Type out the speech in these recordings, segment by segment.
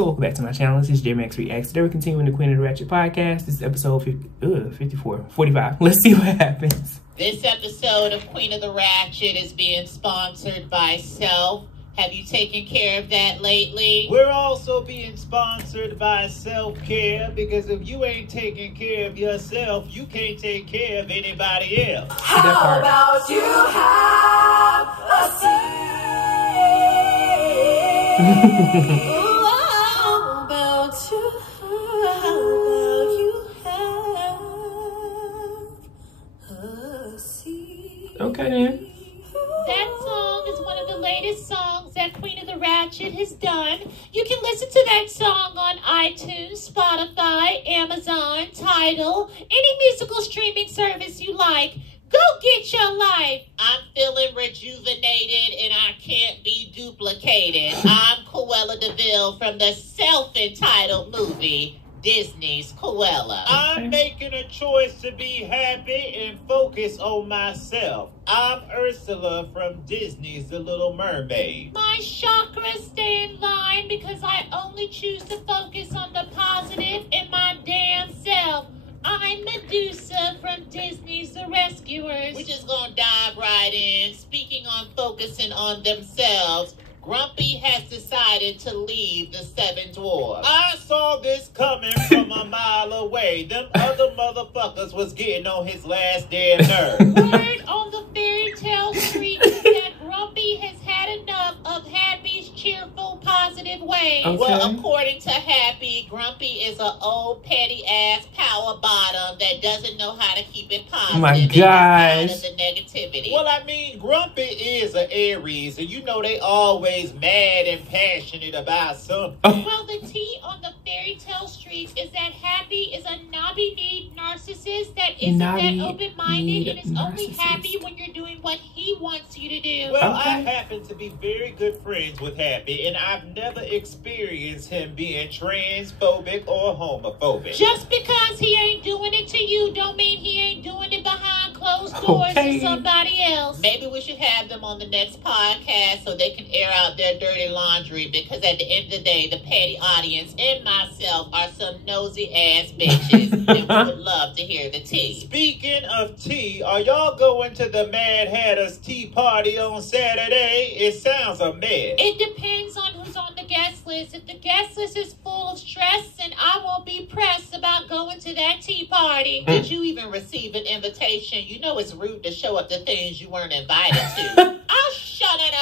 so welcome back to my channel. This is J-Max Reacts. Today we're continuing the Queen of the Ratchet podcast. This is episode 45. Let's see what happens. This episode of Queen of the Ratchet is being sponsored by Self. Have you taken care of that lately? We're also being sponsored by Self-Care, because if you ain't taking care of yourself, you can't take care of anybody else. How about you have a seat? How about you have a seat? Okay then. That song is one of the latest songs that Queen of the Ratchet has done. You can listen to that song on iTunes, Spotify, Amazon, Tidal, any musical streaming service you like. Go get your life. I'm feeling rejuvenated and I can't be duplicated. I'm Cruella DeVille from the self-entitled movie Disney's Cruella. I'm making a choice to be happy and focus on myself. I'm Ursula from Disney's The Little Mermaid. My chakras stay in line because I only choose to focus on the positive in my damn self. I'm Medusa from Disney's The Rescuers. We're just gonna dive right in. Speaking on focusing on themselves, Grumpy has decided to leave the Seven Dwarfs. I saw this coming from a mile away. Them other motherfuckers was getting on his last damn nerve. Word on the fairy tale street is that Grumpy has had enough of Happy's cheerful, positive ways. Okay. Well, according to Happy, Grumpy is an old, petty-ass power bottom that doesn't know how to keep it positive. Oh my gosh. Of the negativity. Well, I mean, Grumpy is an Aries, and you know they always mad and passionate about something. Well, the tea on the fairy tale streets is that Happy is a knobby-kneed narcissist that isn't that open-minded and is only happy when you're doing what he wants you to do. Well, I happen to be very good friends with Happy, and I've never experienced him being transphobic or homophobic. Just because he ain't doing it to you don't mean he ain't doing it behind closed doors to somebody else. Maybe we should have them on the next podcast so they can air out their dirty laundry, because at the end of the day, the petty audience and myself are some nosy ass bitches and we would love to hear the tea. Speaking of tea, are y'all going to the Mad Hatter's tea party on Saturday? It sounds a mess. It depends on who's on the guest list. If the guest list is full of stress, then I won't be pressed about going to that tea party. Did you even receive an invitation? You know it's rude to show up to things you weren't invited to. I'll shut it up.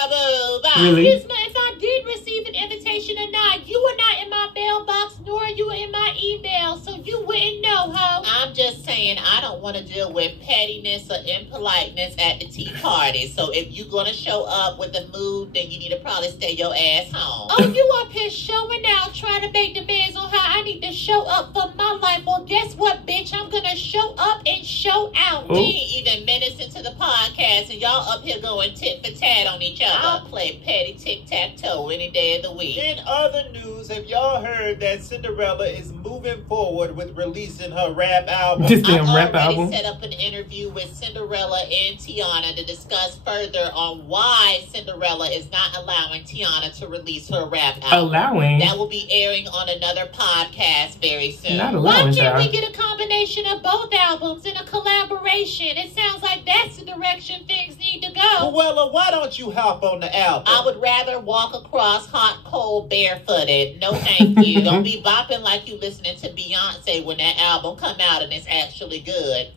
Really? If I did receive an invitation or not, you were not in my mailbox, nor are you in my email, so you wouldn't know, ho. I'm just saying, I don't want to deal with pettiness or impoliteness at the tea party. So if you're going to show up with a mood, then you need to probably stay your ass home. Oh, you up here showing out, trying to make demands on how I need to show up for my life. Well, guess what, bitch? I'm going to show up and show out. We ain't even minutes into the podcast, and y'all up here going tit for tat on each other. I'll play petty tic-tac-toe any day of the week. In other news, have y'all heard that Cinderella is moving forward with releasing her rap album? This damn rap album. I've already set up an interview with Cinderella and Tiana to discuss further on why Cinderella is not allowing Tiana to release her rap album. Allowing? That will be airing on another podcast very soon. Not allowing, Why can't we get a combination of both albums in a collaboration? It sounds like that's the direction things need to go. Well, why don't you hop on the album? I would rather walk across hot coal barefooted. No thank you. Don't be bopping like you listening to Beyonce when that album come out and it's actually good.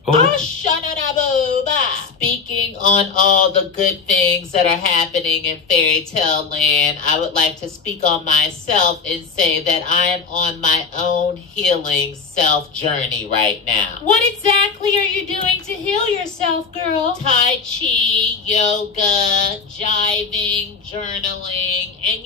Speaking on all the good things that are happening in fairy tale land, I would like to speak on myself and say that I am on my own healing self journey right now. What exactly are you doing to heal yourself, girl? Tai Chi, yoga, jiving, journaling, and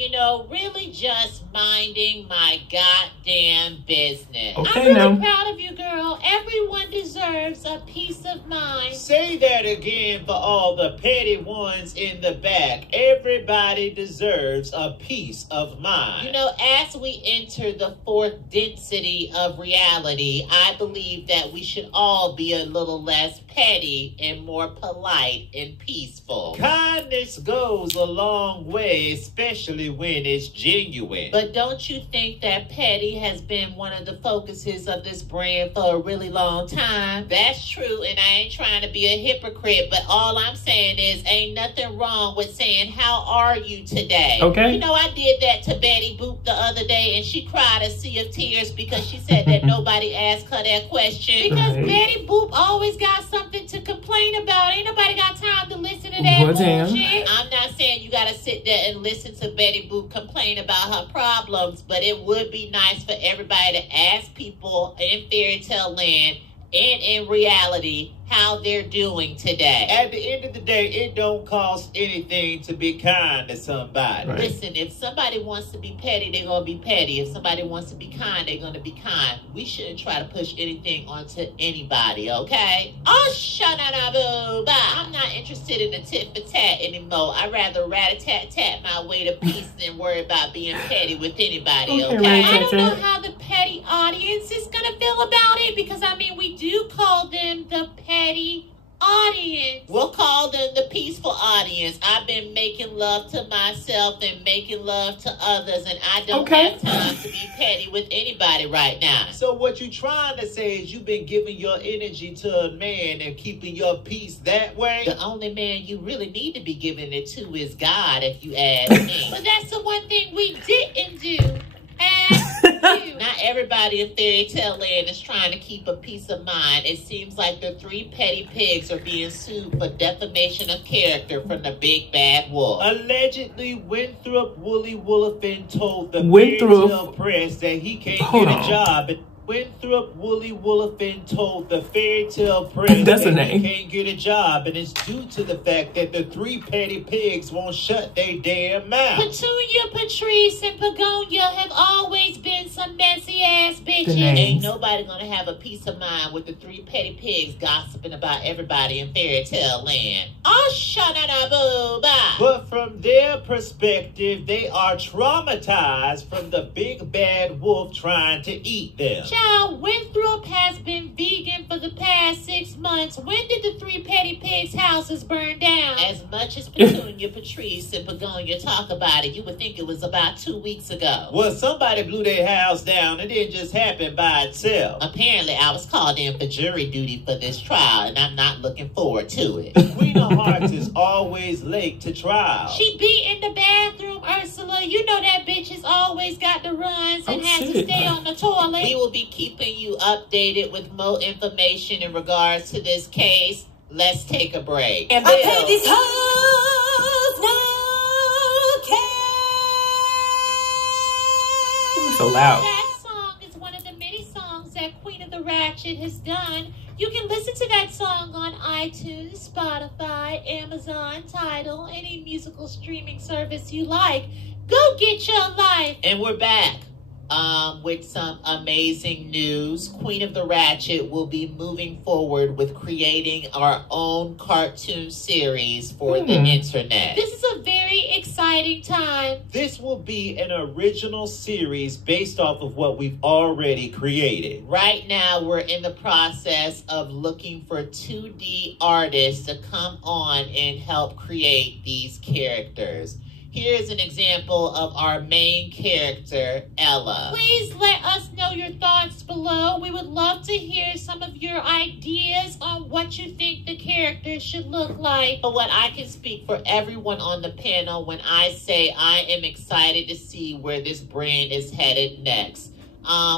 really just minding my goddamn business. Okay, I'm really proud of you, girl. Every everyone deserves a peace of mind. Say that again for all the petty ones in the back. Everybody deserves a peace of mind. You know, as we enter the fourth density of reality, I believe that we should all be a little less petty and more polite and peaceful. Kindness goes a long way, especially when it's genuine. But don't you think that petty has been one of the focuses of this brand for a really long time? That's true, and I ain't trying to be a hypocrite, but all I'm saying is ain't nothing wrong with saying, how are you today? Okay. You know, I did that to Betty Boop the other day, and she cried a sea of tears because she said that nobody asked her that question. Because Right. Betty Boop always got something to complain about. Ain't nobody got time to listen to that Well, damn. bullshit. I'm not saying you gotta sit there and listen to Betty Boop complain about her problems, but it would be nice for everybody to ask people in fairy tale land and in reality how they're doing today. At the end of the day, it don't cost anything to be kind to somebody. Right. Listen, if somebody wants to be petty, they're going to be petty. If somebody wants to be kind, they're going to be kind. We shouldn't try to push anything onto anybody, okay? Oh, shanana-boo-ba. I'm not interested in a tit-for-tat anymore. I'd rather rat-a-tat-tat my way to peace than worry about being petty with anybody, Okay, okay? I rat-a-tat-tat. don't know how the petty audience is going to feel about it because, I mean, we do call them the petty audience. We'll call them the peaceful audience. I've been making love to myself and making love to others, and I don't Okay. have time to be petty with anybody right now. So what you trying to say is you've been giving your energy to a man and keeping your peace that way? The only man you really need to be giving it to is God, if you ask me. But that's the one thing we didn't do. Ask you. Not everybody in fairy tale land is trying to keep a peace of mind. It seems like the three petty pigs are being sued for defamation of character from the big bad wolf. Allegedly, Winthrop Woolly Wolfin told the Winthrop- fairy tale press that he can't Hold get on. a job. Winthrop Woolly Wolfin told the fairy tale press That's a that name. he can't get a job, and it's due to the fact that the three petty pigs won't shut their damn mouth. Petunia, Patrice, and Pagonia have always been some messy ass bitches. names. Ain't nobody gonna have a peace of mind with the three petty pigs gossiping about everybody in fairy tale land. Oh, shanana-boo-ba. But from their perspective, they are traumatized from the big bad wolf trying to eat them. Child, Winthrop has been vegan for the past 6 months. When did the three petty pigs' houses burn down? As much as Petunia, Patrice, and Pagonia talk about it, you would think it was about 2 weeks ago. Well, somebody blew their house down. It didn't just happen by itself. Apparently, I was called in for jury duty for this trial, and I'm not looking forward to it. Queen of Hearts is always late to trial. She be in the bathroom, Ursula. You know that bitch has always got the runs and Oh, has to shit. stay on the toilet. We will be keeping you updated with more information in regards to this case. Let's take a break. And I pay these hoes no So loud. That song is one of the many songs that Queen of the Ratchet has done. You can listen to that song on iTunes, Spotify, Amazon, Tidal, any musical streaming service you like. Go get your life. And we're back. With some amazing news. Queen of the Ratchet will be moving forward with creating our own cartoon series for the internet. This is a very exciting time. This will be an original series based off of what we've already created. Right now, we're in the process of looking for 2D artists to come on and help create these characters. Here's an example of our main character, Ella. Please let us know your thoughts below. We would love to hear some of your ideas on what you think the characters should look like. But what I can speak for everyone on the panel when I say I am excited to see where this brand is headed next.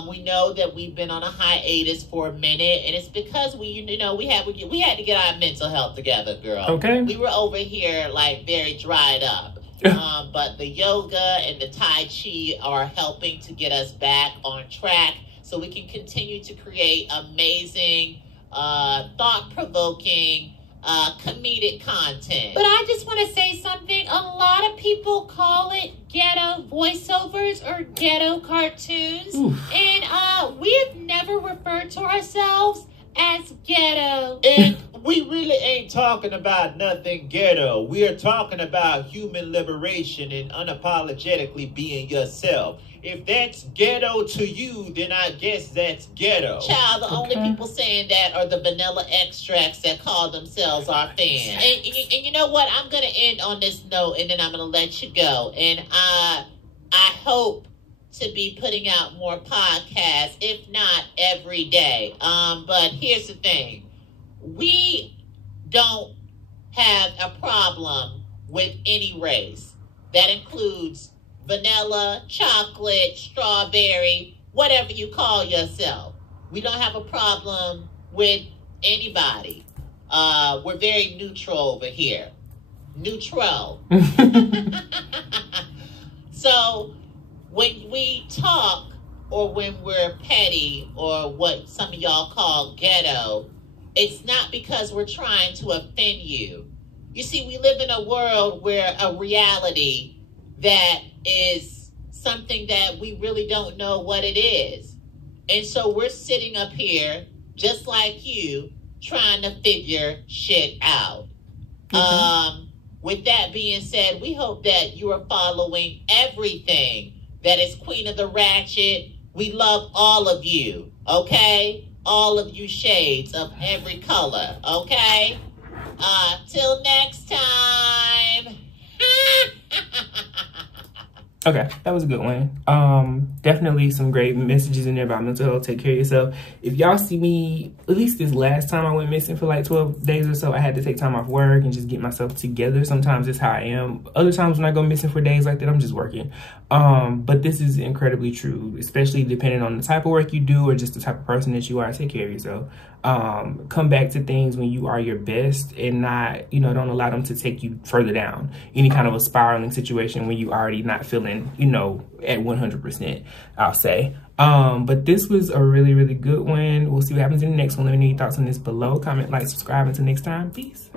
We know that we've been on a hiatus for a minute, and it's because we had to get our mental health together, girl. Okay. We were over here like very dried up. But the yoga and the Tai Chi are helping to get us back on track so we can continue to create amazing, thought-provoking, comedic content. But I just want to say something. A lot of people call it ghetto voiceovers or ghetto cartoons. Oof. And we have never referred to ourselves as ghetto. And we really ain't talking about nothing ghetto. We are talking about human liberation and unapologetically being yourself. If that's ghetto to you, then I guess that's ghetto. Child, the only people saying that are the vanilla extracts that call themselves our fans. And you know what? I'm going to end on this note, and then I'm going to let you go. And I hope to be putting out more podcasts, if not every day. But here's the thing. We don't have a problem with any race. That includes vanilla, chocolate, strawberry, whatever you call yourself. We don't have a problem with anybody. We're very neutral over here. Neutral. So when we talk, or when we're petty, or what some of y'all call ghetto, it's not because we're trying to offend you. You see, we live in a world where a reality that is something that we really don't know what it is. And so we're sitting up here, just like you, trying to figure shit out. With that being said, we hope that you are following everything that is Queen of the Ratchet. We love all of you, okay? All of you shades of every color, okay? Till next time. Okay, that was a good one. Definitely some great messages in there about mental health. Take care of yourself. If y'all see me, at least this last time I went missing for like 12 days or so, I had to take time off work and just get myself together. Sometimes it's how I am. Other times when I go missing for days like that, I'm just working. But this is incredibly true, especially depending on the type of work you do or just the type of person that you are. Take care of yourself. Come back to things when you are your best and not, don't allow them to take you further down. Any kind of a spiraling situation when you already not feeling, at 100%, I'll say. But this was a really, really good one. We'll see what happens in the next one. Let me know your thoughts on this below. Comment, like, subscribe. Until next time. Peace.